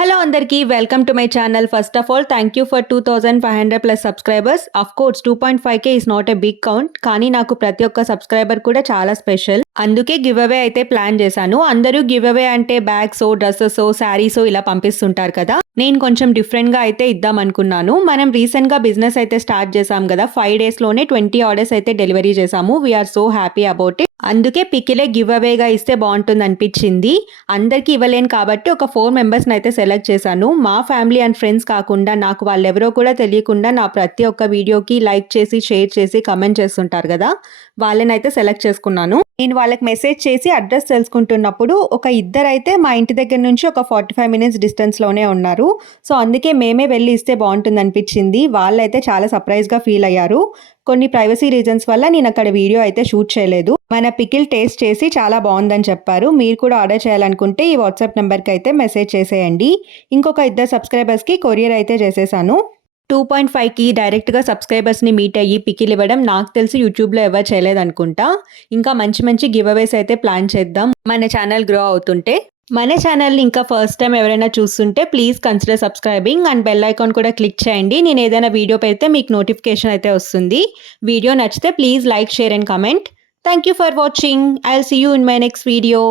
Hello అందరికీ welcome to my channel. First of all thank you for 2500 plus subscribers. Of course 2.5K is not a big count, కానీ నాకు ప్రతి ఒక్క subscriber కూడా చాలా special. అందుకే గివ్ అవే అయితే ప్లాన్ చేశాను. అందరూ గివ్ అవే అంటే బ్యాగ్స్, డ్రెస్సెస్, శారీస్ ఇలా పంపిస్తుంటారు కదా. నేను కొంచెం డిఫరెంట్ గా అయితే ఇద్దాం అనుకున్నాను. మనం రీసెంట్ గా బిజినెస్ అయితే స్టార్ట్ చేసాం కదా. 5 days లోనే 20 ఆర్డర్స్ అయితే డెలివరీ చేసాము. We're so happy about it. అందుకే పికిలే గివ్ అవేగా ఇస్తే బాగుంటుంది అనిపించింది. అందరికీ ఇవ్వలేను కాబట్టి ఒక 4 మెంబర్స్ని అయితే సెలెక్ట్ చేశాను. మా ఫ్యామిలీ అండ్ ఫ్రెండ్స్ కాకుండా నాకు వాళ్ళెవరో కూడా తెలియకుండా నా ప్రతి ఒక్క వీడియోకి లైక్ చేసి, షేర్ చేసి, కమెంట్ చేస్తుంటారు కదా, వాళ్ళనైతే సెలెక్ట్ చేసుకున్నాను. నేను వాళ్ళకి మెసేజ్ చేసి అడ్రస్ తెలుసుకుంటున్నప్పుడు ఒక ఇద్దరైతే మా ఇంటి దగ్గర నుంచి ఒక 45 minutes డిస్టెన్స్లోనే ఉన్నారు. సో అందుకే మేమే వెళ్ళి ఇస్తే బాగుంటుంది అనిపించింది. వాళ్ళైతే చాలా సర్ప్రైజ్గా ఫీల్ అయ్యారు. కొన్ని ప్రైవసీ రీజన్స్ వల్ల నేను అక్కడ వీడియో అయితే షూట్ చేయలేదు. మన పికిల్ టేస్ట్ చేసి చాలా బాగుందని చెప్పారు. మీరు కూడా ఆర్డర్ చేయాలనుకుంటే ఈ వాట్సాప్ నెంబర్కి అయితే మెసేజ్ చేసేయండి. ఇంకొక 2 సబ్స్క్రైబర్స్కి కొరియర్ అయితే చేసేసాను. 2.5కి డైరెక్ట్గా సబ్స్క్రైబర్స్ని మీట్ అయ్యి పికిల్ ఇవ్వడం నాకు తెలిసి యూట్యూబ్లో ఎవరు చేయలేదనుకుంటా. ఇంకా మంచి మంచి గివ్ అవేస్ అయితే ప్లాన్ చేద్దాం మన ఛానల్ గ్రో అవుతుంటే. మన ఛానల్ని ఇంకా ఫస్ట్ టైం ఎవరైనా చూస్తుంటే please consider subscribing and bell icon కూడా క్లిక్ చేయండి. నేను ఏదైనా వీడియో పెడితే మీకు నోటిఫికేషన్ అయితే వస్తుంది. వీడియో నచ్చితే please like, share and comment. Thank you for watching. I will see you in my next video.